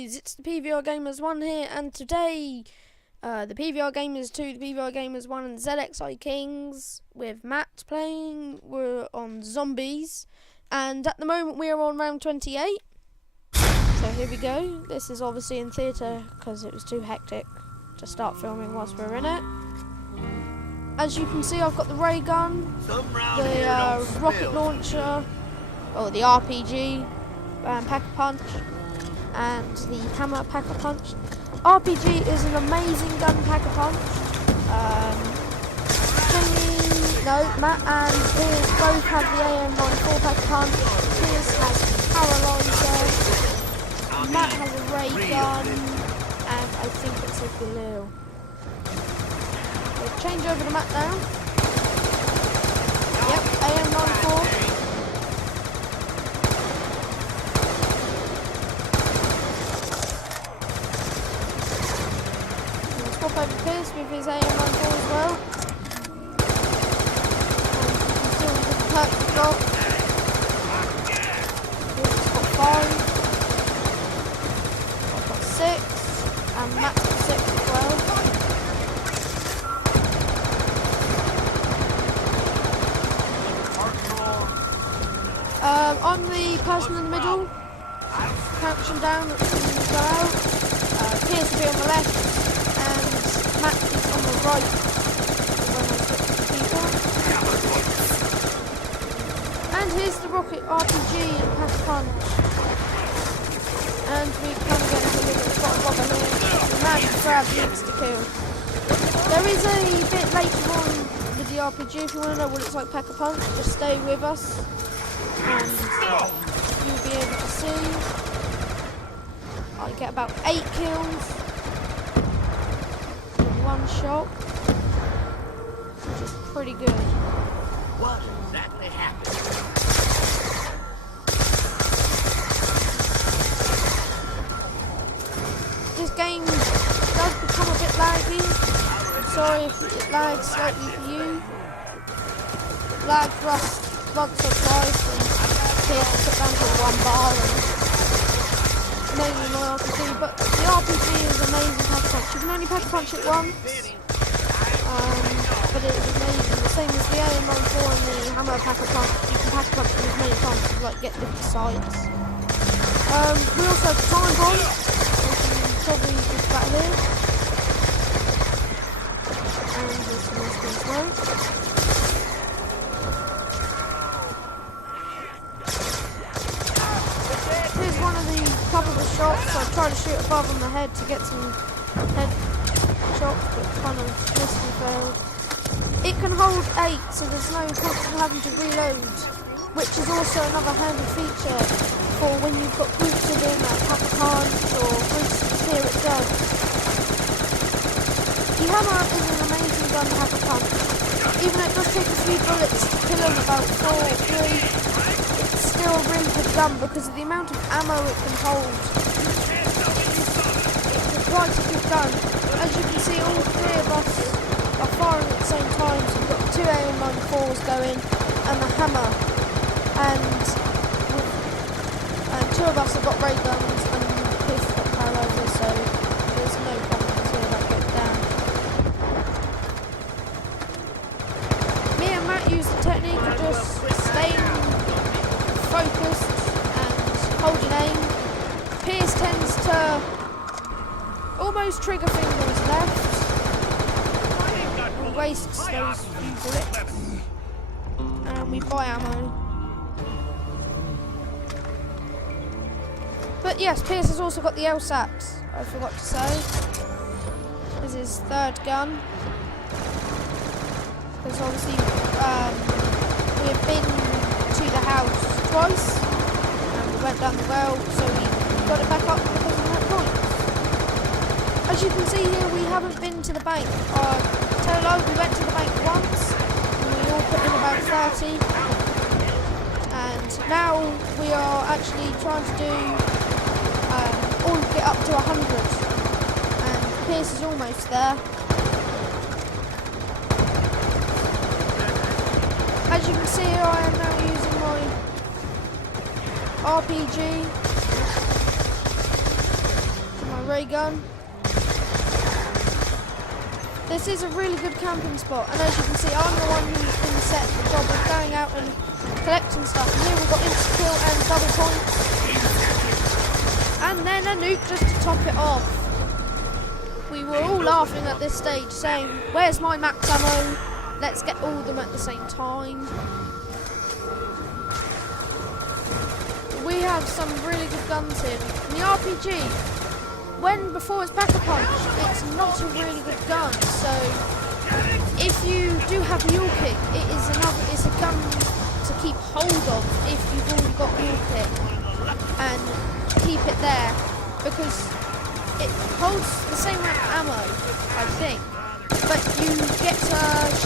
guys, it's the PVR Gamers 1 here, and today the PVR Gamers 2, the PVR Gamers 1 and ZXI Kings with Matt playing. We're on zombies, and at the moment we are on round 28. So here we go. This is obviously in theatre because it was too hectic to start filming whilst we're in it. As you can see, I've got the ray gun, the rocket launcher, or the RPG, Pack-a-Punch, and the hammer Pack-a-Punch. RPG is an amazing gun, Pack-a-Punch. Matt and Piers both have the AM-94 Pack-a-Punch. Piers has Paralyzer, Matt has a ray gun, and I think it's a glue. We'll change over to Matt now. Yep, AM-94. Swap over Piers with his AM-94 as well. And you can see all the perks we've got. Piers got 5. I've got 6. And Matt's got 6 as well. I'm the person in the middle, crouching down, as soon as we go out. Piers will be on the left, and Matt is on the right when I switch the people. And here's the rocket RPG and Pack-a-Punch. And we kind of get a little spot bobber here. The man grab needs to kill. There is a bit later on with the RPG. If you want to know what it's like Pack-a-Punch, just stay with us. And you'll be able to see I get about 8 kills in one shot, which is pretty good. What exactly happened? This game does become a bit laggy. I'm sorry if it lags slightly for you. It lagged for us once or twice, and Piers took down to 1 bar and mainly my RPG, but the RPG is amazing Pack-a-Punch. You can only Pack-a-Punch it once, but it is amazing. The same as the AM-94 and the hammer Pack-a-Punch. You can Pack-a-Punch them as many times to get different sights. We also have the time bomb, which you can probably just about here. And there's some more screen smoke. Here's one of the couple of shots. I tried to shoot above on the head to get some head shots, but kind of missed and failed. It can hold 8, so there's no point in having to reload, which is also another handy feature for when you've got groups within a Pack-a-Punch or groups here it does. The hammer is an amazing gun to Pack-a-Punch. Even though it does take a few bullets to kill him, about 4 or 3, it's still a really good gun because of the amount of ammo it can hold. It's quite a good gun. As you can see, all 3 of us are firing at the same time, so we've got 2 AM-94s going and the hammer. And 2 of us have got ray guns and Piers has got Paralyzer, so there's no problems here about getting down. Me and Matt use the technique of just staying focused and holding aim. Piers tends to almost trigger fingers left and wastes those few bullets. And we buy ammo. But yes, Piers has also got the LSATs, I forgot to say. This is his 3rd gun. Because obviously we've been to the house twice and we went down the well, so we got it back up because of that point. As you can see here, we haven't been to the bank. Tell a lie, we went to the bank once and we all put in about 30, and now we are actually trying to do all get up to 100, and Piers is almost there. As you can see here, I am now using my RPG ray gun. This is a really good camping spot, and as you can see, I'm the one who's been set the job of going out and collecting stuff. And here we've got insta-kill and double points. And then a nuke just to top it off. We were all laughing at this stage, saying, where's my max ammo? Let's get all of them at the same time. We have some really good guns here. And the RPG, before it's Pack-a-Punch, it's not a really good gun. So if you do have Mule Kick, it's a gun to keep hold of if you've already got Mule Kick, and keep it there because it holds the same amount of ammo, I think. But you get to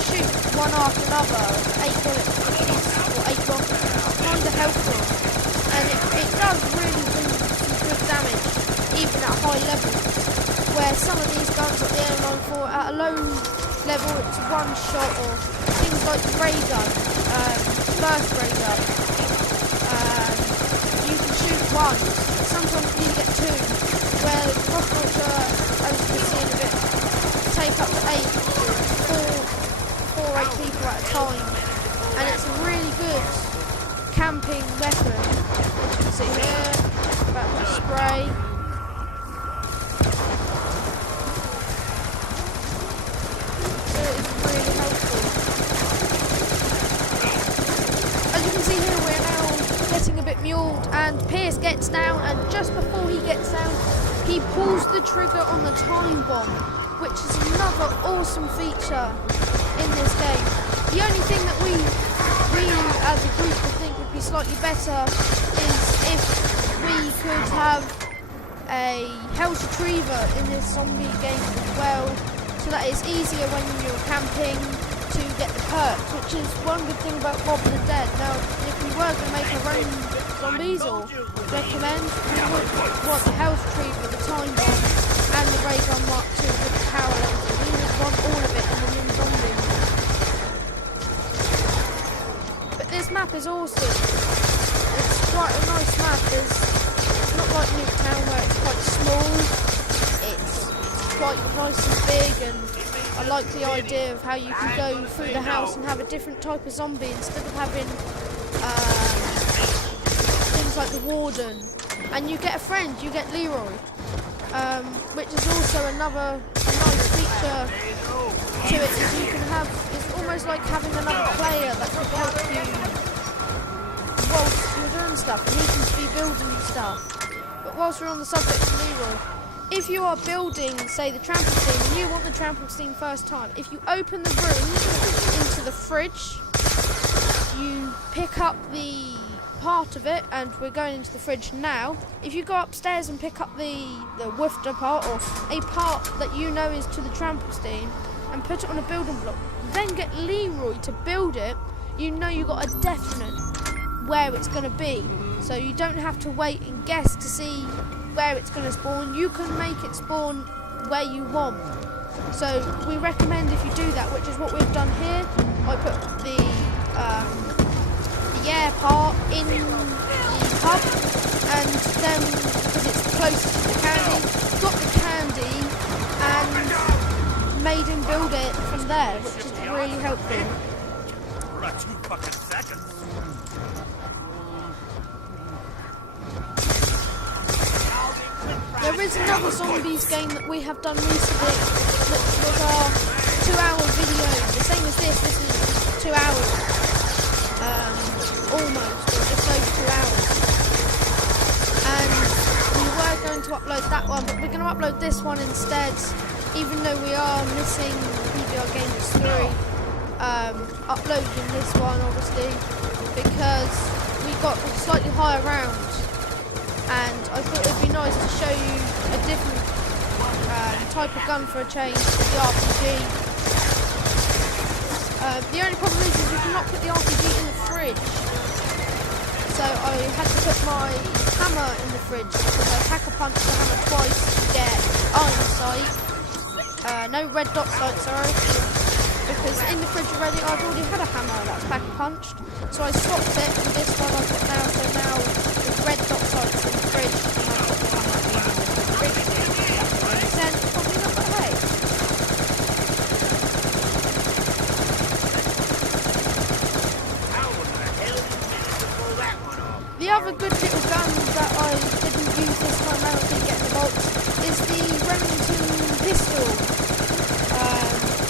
shoot one after another, 8 bullets a piece, or 8 rockets. It's kind of helpful, and it does really do some good damage, even at high levels. Where some of these guns like the M94 at a low level, it's one shot, or things like the ray gun, first ray gun. You can shoot one, but sometimes you get two. Where the rocket launcher, as you can see in a bit, take up to 8 people at a time, and it's a really good camping weapon. As you can see here, about to spray. So it's really helpful. As you can see here, we're now getting a bit muled, and Pierce gets down, and just before he gets down, he pulls the trigger on the time bomb, which is another awesome feature in this game. The only thing that we as a group would think would be slightly better is if we could have a health retriever in this zombie game as well, so that it's easier when you're camping to get the perks, which is one good thing about Bob the Dead. Now, if we were to make our own zombies, or recommend, we would want the health retriever, the time bomb, and the ray gun Mark II with the power laser. We would want all of it in the new zombie. But this map is awesome. It's quite a nice map. It's not like Nuketown where it's quite small. It's quite nice and big, and I like the idea of how you can go through the house and have a different type of zombie instead of having things like the warden. And you get a friend, you get Leroy, which is also a nice feature to it. Is you can have, it's almost like having another player that can help you whilst you're doing stuff, and he can be building you stuff. But whilst we're on the subject of Leroy, if you are building, say, the trample steam, and you want the trample steam first time, if you open the room into the fridge, you pick up the part of it, and we're going into the fridge now. If you go upstairs and pick up the woofter part, or a part that you know is to the trample steam, and put it on a building block, then get Leroy to build it, you know you got a definite where it's going to be. So you don't have to wait and guess to see where it's going to spawn. You can make it spawn where you want. So we recommend if you do that, which is what we've done here. I put the air part in the hub, and then because it's closest to the candy, got the candy and made him build it from there, which is really helpful. For 2 fucking seconds. There is another zombies game that we have done recently, which was our 2-hour video. The same as this is 2 hours. Almost, or just over 2 hours. And we were going to upload that one, but we're going to upload this one instead, even though we are missing PVR Gamers 3. Uploading this one, obviously, because we got a slightly higher round. And I thought it'd be nice to show you a different type of gun for a change to the RPG. The only problem is you cannot put the RPG in the fridge. So I had to put my hammer in the fridge, because I Pack-a-Punch the hammer twice to get iron sight. No red dot sight, sorry. Because in the fridge already, I've already had a hammer that's Pack-a-Punched. So I swapped it, and this one I've got now, so now red dot sights in the fridge, and I've got the hammer in the fridge. another good little gun that I didn't use this time around, didn't get in the box, is the Remington pistol.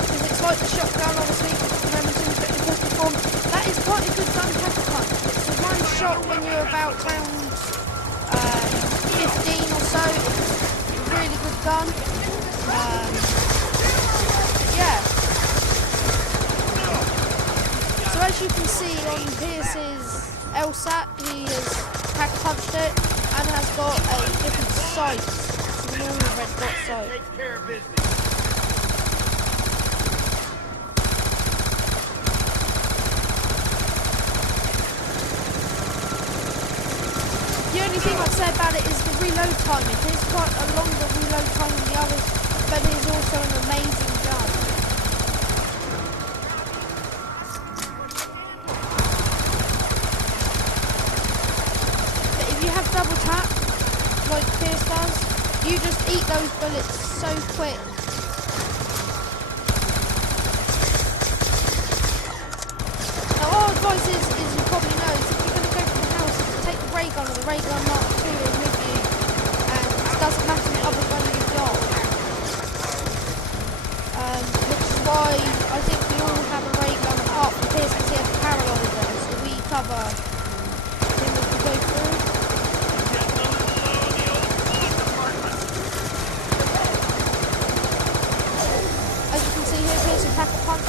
Because it's like the shotgun, obviously, it's the Remington, but in pistol form. That is quite a good gun pack-a-punch. It's a one shot when you're about round 15 or so. It's a really good gun. Yeah. So as you can see on Pierce's LSAT, he has pack-a-punched it and has got a different sight to the normal red dot sight. Take care of business. The only thing I'd say about it is the reload time. It is quite a longer reload time than the others, but it is also an amazing gun. But if you have double tap, like Pierce does, you just eat those bullets so quick. Now our advice is you probably know, is if you're going to go to the house, take the ray gun or the ray gun Mark II in with you, and it doesn't matter the other gun you've got. Which is why I think we all have a ray gun apart from Pierce because he has the paralyzer, so we cover him as we go through. As you can see here, Pierce will pack-a-punch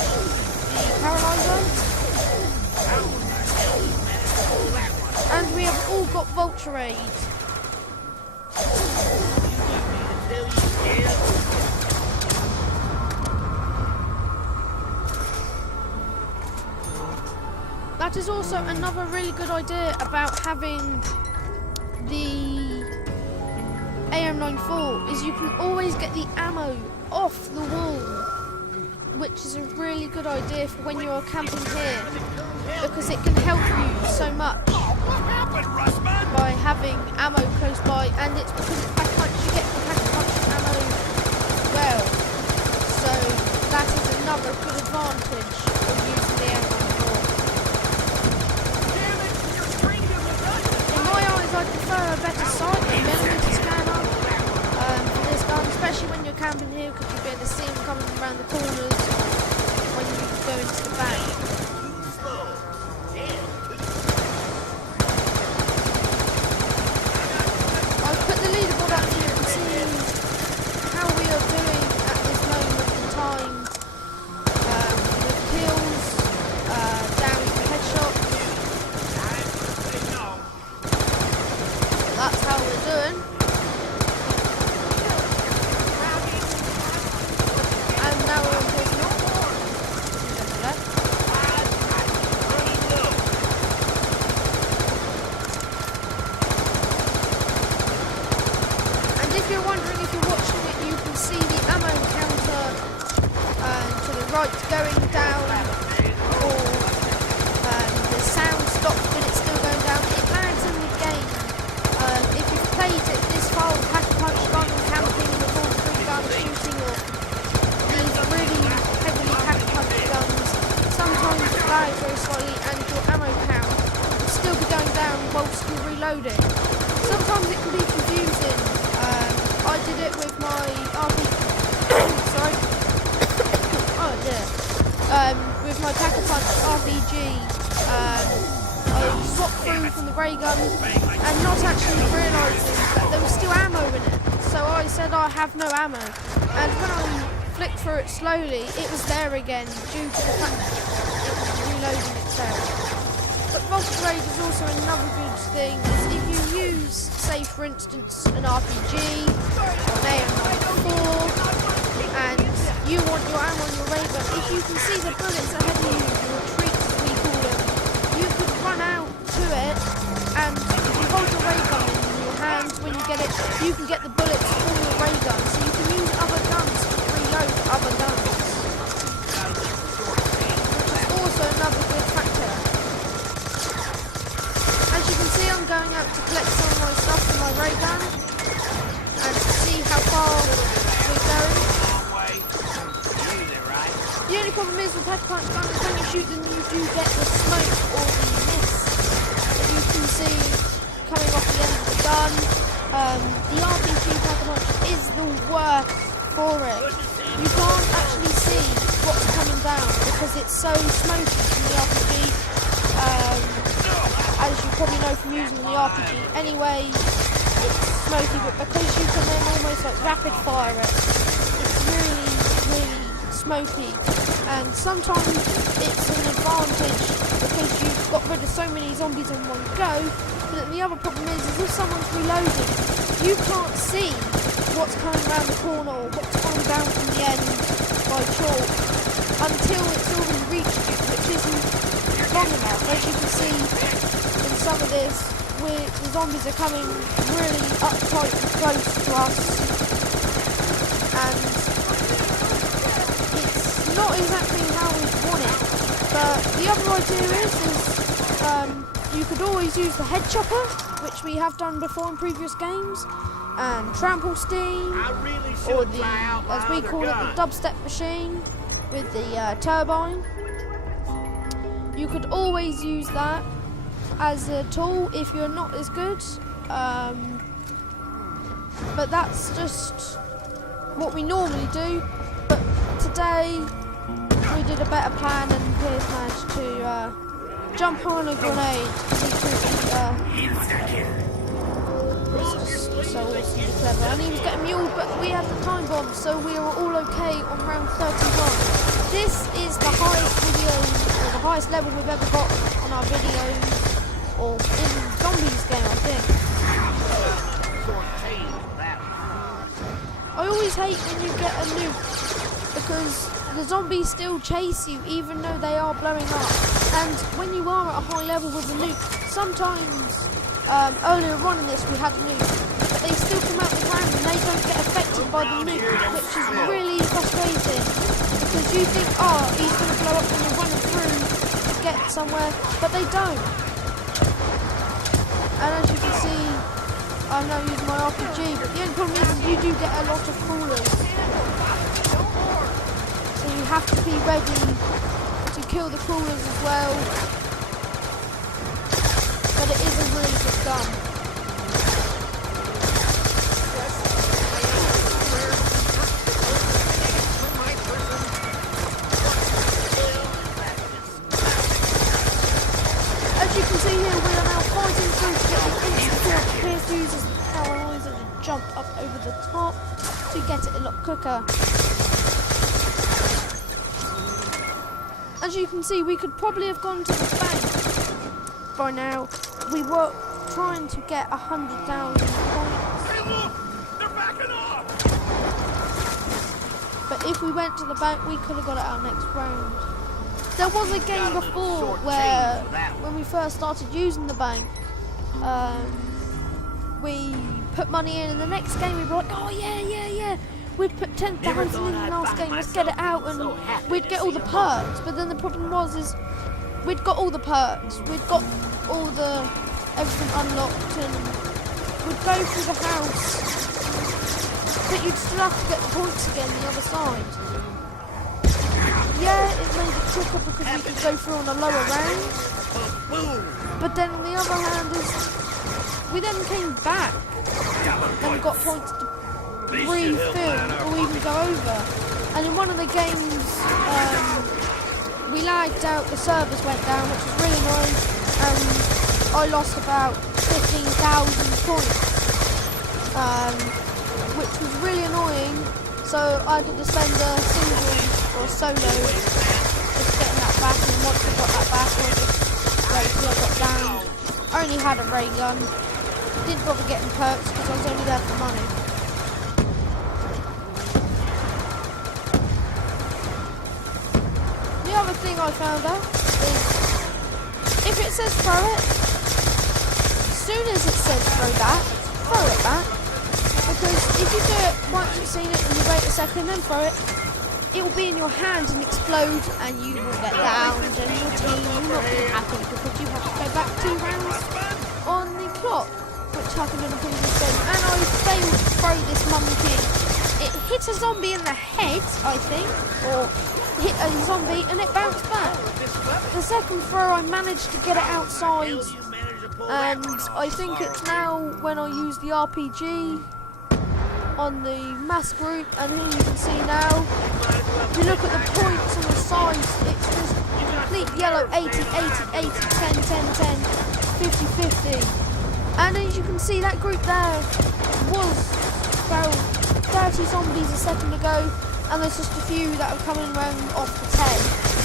the paralyzer. And we have all got Bureid. That is also another really good idea about having the AM94 is you can always get the ammo off the wall, which is a really good idea for when you're camping here, because it can help you so much by having ammo close by, and it's because it's pack-a-punch, you get the pack-a-punch ammo as well. So that is another good advantage of using the AM94. In my eyes, I prefer a better sight, a millimeter scanner for this gun, especially when you're camping here, because you'll be able to see them coming around the corners when you go into the bank. Going down, or the sound stops but it's still going down. It lags in the game. If you've played it this far with pack-a-punch gun and camping with all three guns shooting, or these really heavily pack-a-punch guns, sometimes it lags very slightly and your ammo count will still be going down whilst you're reloading. Sometimes it can be confusing. I did it with my sorry. Oh dear. With my pack-a-punch RPG, I swapped through from the ray gun and not actually realising that there was still ammo in it. So I said I have no ammo, and when I flicked through it slowly, it was there again due to the fact that it was reloading itself. But Bureid is also another good thing, is if you use, say for instance, an RPG or an AM94, and you want your ammo on your ray gun, if you can see the bullets ahead of you, your retreats as we call them, you could run out to it, and if you hold your ray gun in your hand when you get it, you can get the bullets from your ray gun, so you can use other guns to reload other guns, which is also another good factor. As you can see, I'm going out to collect some of my stuff from my ray gun, and to see how far we're going. The only problem is with pack-a-punch guns is when you shoot them you do get the smoke or the mist that you can see gun. The RPG pack launcher is the worst for it. You can't actually see what's coming down because it's so smoky from the RPG. As you probably know from using the RPG. Anyway, it's smoky, but because you can then almost like rapid fire it, it's really, really smoky. And sometimes it's an advantage because you've got rid of so many zombies in one go. But the other problem is if someone's reloading, you can't see what's coming around the corner or what's coming down from the end by chalk until it's already reached you, which isn't long enough. As you can see in some of this, the zombies are coming really uptight and close to us, and it's not exactly how we want it. But the other idea is you could always use the head chopper, which we have done before in previous games, and trample steam, or the, as we call it, the dubstep machine with the turbine. You could always use that as a tool if you're not as good, but that's just what we normally do. But today we did a better plan, and Piers managed to jump on a grenade. It's just so awesome and clever. And he was getting muled, but we had the time bomb, so we were all okay on round 31. This is the highest video, or the highest level we've ever got on our videos, or in Zombies game, I think. I always hate when you get a nuke, because the zombies still chase you even though they are blowing up. And when you are at a high level with a nuke, sometimes earlier on in this we had a nuke, but they still come out the ground and they don't get affected by the nuke, which is really frustrating, because you think, oh, he's going to blow up when you're running through to get somewhere, but they don't. And as you can see, I'm now using my RPG, but the only problem is you do get a lot of crawlers, so you have to be ready to kill the crawlers as well. But it is a really good gun. As you can see here, we are now fighting through to get the instant kill. Pierce uses the paralyzer to jump up over the top to get it a lot quicker. As you can see, we could probably have gone to the bank by now. We were trying to get 100,000 points. Hey, look! They're backing off! But if we went to the bank, we could have got it our next round. There was a game before where, when we first started using the bank, we put money in, and the next game we were like, oh yeah. We'd put 10,000 in the last game, let's get it out, and we'd get all the perks. But then the problem is we'd got all the perks, we'd got all the everything unlocked, and we'd go through the house, but you'd still have to get the points again the other side. Yeah, it made it quicker because we could go through on a lower round, but then on the other hand is we then came back and got points to refill or even go over. And in one of the games we lagged out, the servers went down, which was really annoying, and I lost about 15,000 points, which was really annoying, so I had to spend a single or solo just getting that back, and once I got that back I just waited till I got down. I only had a ray gun, didn't bother getting perks because I was only there for money. The other thing I found out is if it says throw it, as soon as it says throw it back, because if you do it once you've seen it and you wait a second then throw it, it will be in your hand and explode, and you will get downed, and your team will not be happy because you have to go back 2 rounds on the clock, which happened in a previous game. And I failed to throw this monkey. It hit a zombie in the head, I think, or hit a zombie and it bounced back. The second throw I managed to get it outside And I think it's now when I use the RPG on the mass group, and here you can see now, if you look at the points on the sides, it's just complete yellow, 80, 80, 80, 10, 10, 10, 50, 50. And as you can see, that group there was about 30 zombies a second ago, and there's just a few that are coming around off the 10.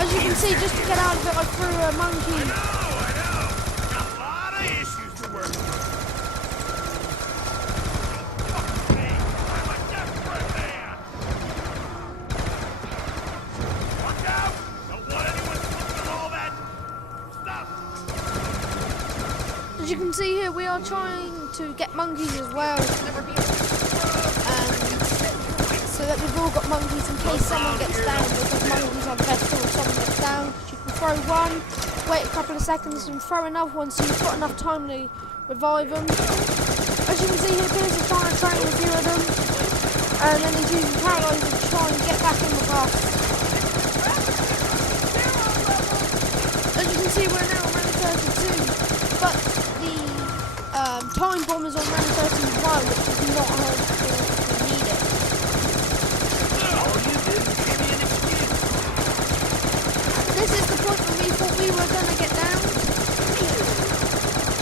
As you can see, just to get out of it, I threw a monkey. I know. A lot of issues to work with. Okay, I'm a desperate man. Watch out! Don't want anyone slipping all that stuff. As you can see here, we are trying to get monkeys as well. So that we've all got monkeys in case someone gets down, because monkeys are the best tool if someone gets down. You can throw one, wait a couple of seconds and throw another one, so you've got enough time to revive them. As you can see here, Pierce is trying to train a few of them, and then he's using paralyzer to try and get back in the bus. As you can see, we're now on round 32, but the time bomb is on round 31, which is not hard to need it. This is the point where we thought we were going to get down.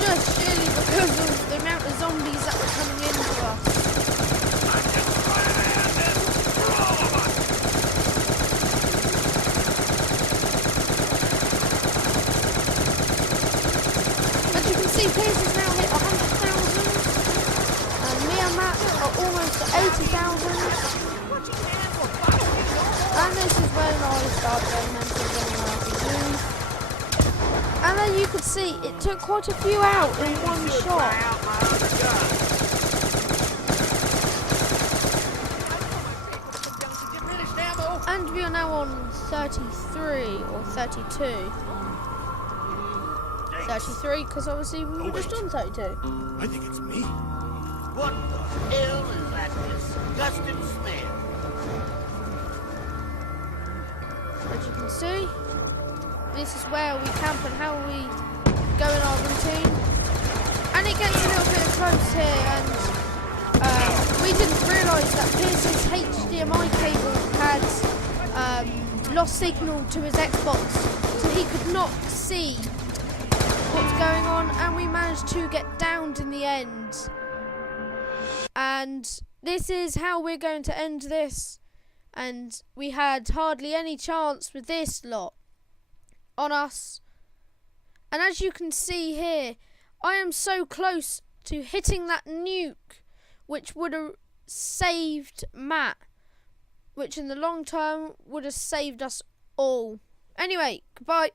Just surely because of the amount of zombies that were coming into us. I'm just trying to end this for all of us. As you can see, Pierce has now hit 100,000. And me and Matt are almost at 80,000. And this is when I start going mental again. And then you could see it took quite a few out in one shot. And we are now on 33 or 32. 33 because obviously we were just on 32. I think it's me. What the hell is that disgusting smell? As you can see, this is where we camp and how we go in our routine. And it gets a little bit close here, and we didn't realise that Pierce's HDMI cable had lost signal to his Xbox, so he could not see what was going on, and we managed to get downed in the end. And this is how we're going to end this. And we had hardly any chance with this lot on us. And as you can see here, I am so close to hitting that nuke, which would have saved Matt, which in the long term would have saved us all. Anyway, goodbye.